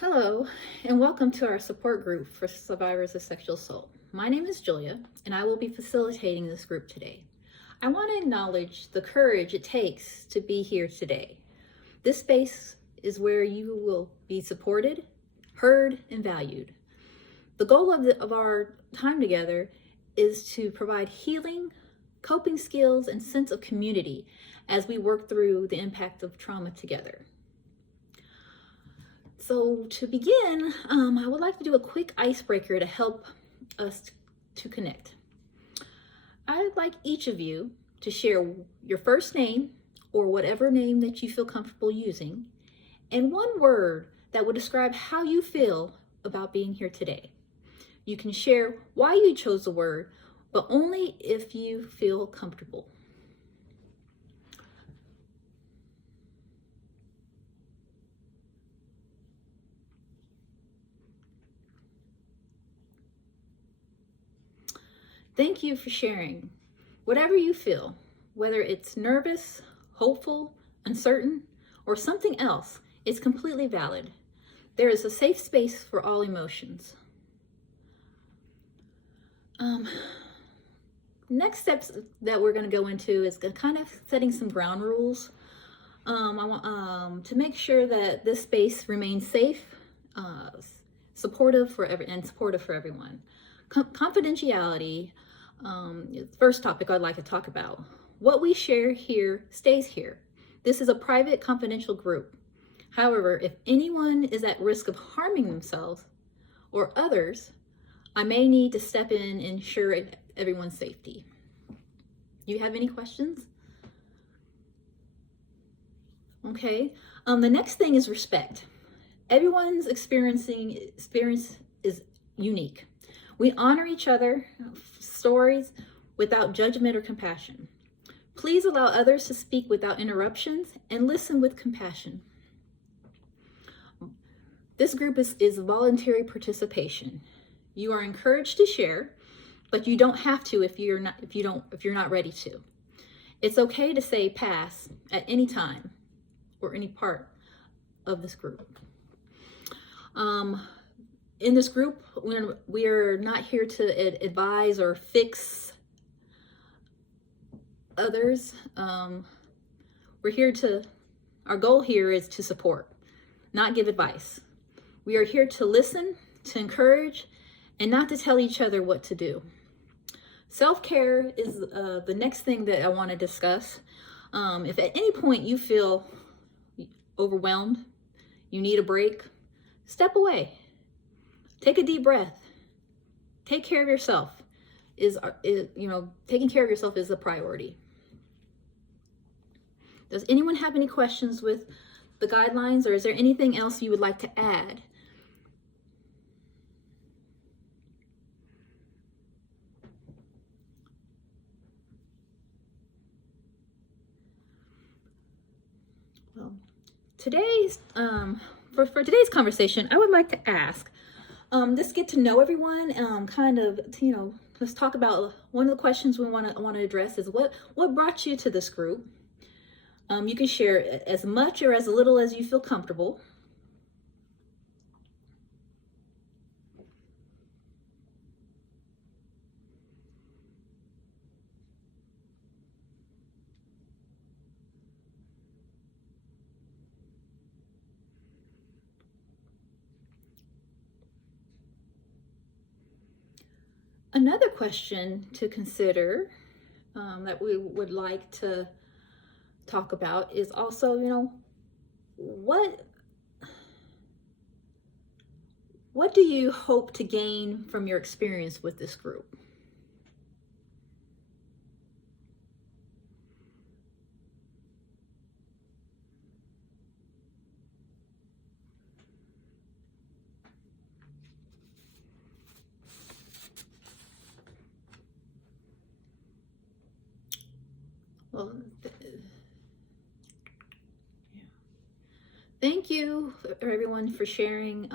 Hello, and welcome to our support group for survivors of sexual assault. My name is Julia, and I will be facilitating this group today. I want to acknowledge the courage it takes to be here today. This space is where you will be supported, heard, and valued. The goal of our time together is to provide healing, coping skills, and sense of community as we work through the impact of trauma together. So to begin, I would like to do a quick icebreaker to help us to connect. I'd like each of you to share your first name or whatever name that you feel comfortable using, and one word that would describe how you feel about being here today. You can share why you chose the word, but only if you feel comfortable. Thank you for sharing. Whatever you feel, whether it's nervous, hopeful, uncertain, or something else, it's completely valid. There is a safe space for all emotions. Next steps that we're going to go into is kind of setting some ground rules. I want to make sure that this space remains safe, supportive for everyone. Confidentiality. First topic I'd like to talk about. What we share here stays here. This is a private, confidential group. However, if anyone is at risk of harming themselves or others, I may need to step in and ensure everyone's safety. You have any questions? Okay. The next thing is respect. Everyone's experience is unique. We honor each other's stories without judgment or compassion. Please allow others to speak without interruptions and listen with compassion. This group is voluntary participation. You are encouraged to share, but you don't have to if you're not ready to. It's okay to say pass at any time or any part of this group. In this group, we're not here to advise or fix others. Our goal here is to support, not give advice. We are here to listen, to encourage, and not to tell each other what to do. Self-care is the next thing that I want to discuss. If at any point you feel overwhelmed, you need a break, step away. Take a deep breath. Take care of yourself. Taking care of yourself is a priority. Does anyone have any questions with the guidelines, or is there anything else you would like to add? Well, for today's conversation, I would like to ask, just get to know everyone. Let's talk about one of the questions we want to address is what brought you to this group. You can share as much or as little as you feel comfortable. Another question to consider that we would like to talk about is also, what do you hope to gain from your experience with this group? Well, thank you everyone for sharing.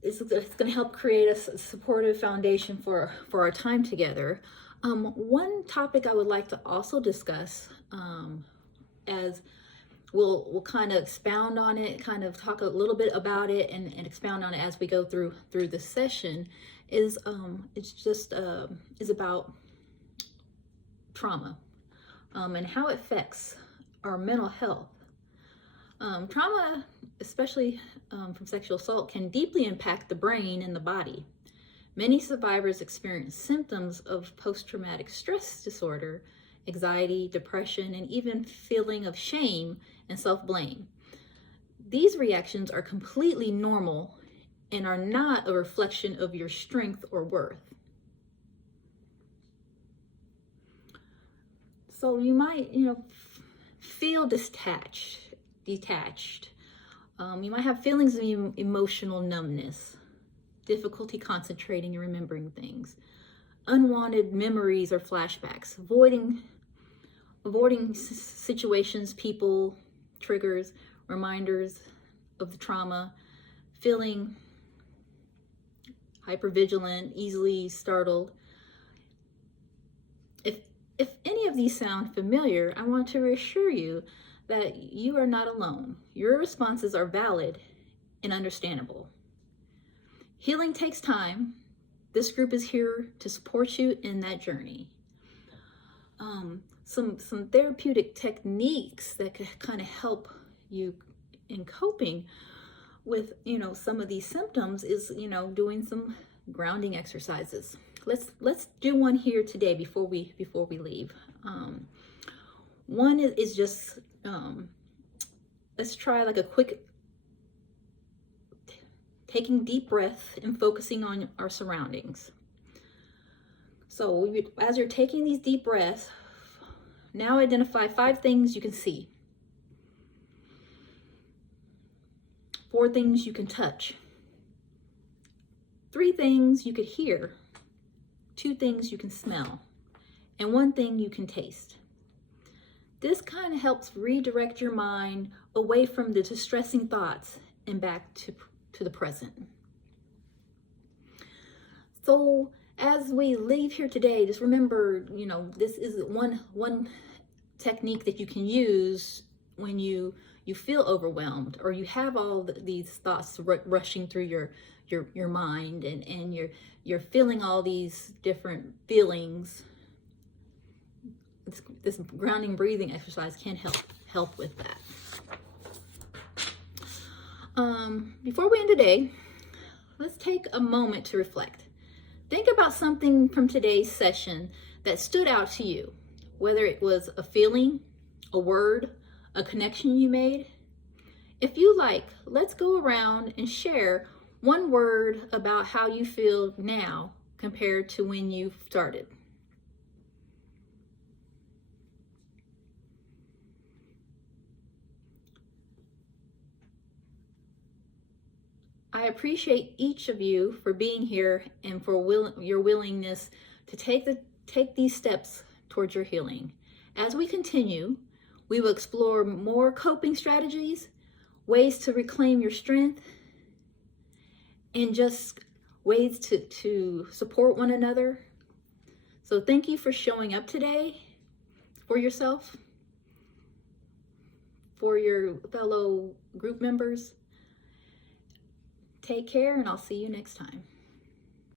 It's going to help create a supportive foundation for our time together. One topic I would like to also discuss as we'll kind of expound on it, kind of talk a little bit about it, and expound on it as we go through this session. Is about trauma, and how it affects our mental health. Trauma, especially from sexual assault, can deeply impact the brain and the body. Many survivors experience symptoms of post-traumatic stress disorder, anxiety, depression, and even feeling of shame and self-blame. These reactions are completely normal and are not a reflection of your strength or worth. So you might, feel detached. You might have feelings of emotional numbness, difficulty concentrating and remembering things, unwanted memories or flashbacks, avoiding situations, people, triggers, reminders of the trauma, feeling hypervigilant, easily startled. If any of these sound familiar, I want to reassure you that you are not alone. Your responses are valid and understandable. Healing takes time. This group is here to support you in that journey. Some therapeutic techniques that could kind of help you in coping with, some of these symptoms is, doing some grounding exercises. Let's do one here today before we leave. One is just, let's try like a quick taking deep breath and focusing on our surroundings. So as you're taking these deep breaths, now identify 5 things you can see, 4 things you can touch, 3 things you could hear, 2 things you can smell, and 1 thing you can taste. This kind of helps redirect your mind away from the distressing thoughts and back to the present. So as we leave here today, just remember, this is one technique that you can use when you feel overwhelmed, or you have all these thoughts rushing through your mind, and you're feeling all these different feelings. This grounding breathing exercise can help with that. Before we end today, let's take a moment to reflect. Think about something from today's session that stood out to you, whether it was a feeling, a word, a connection you made. If you like, let's go around and share 1 word about how you feel now compared to when you started. I appreciate each of you for being here and for your willingness to take these steps towards your healing. As we continue, we will explore more coping strategies, ways to reclaim your strength, and just ways to support one another. So thank you for showing up today for yourself, for your fellow group members. Take care, and I'll see you next time.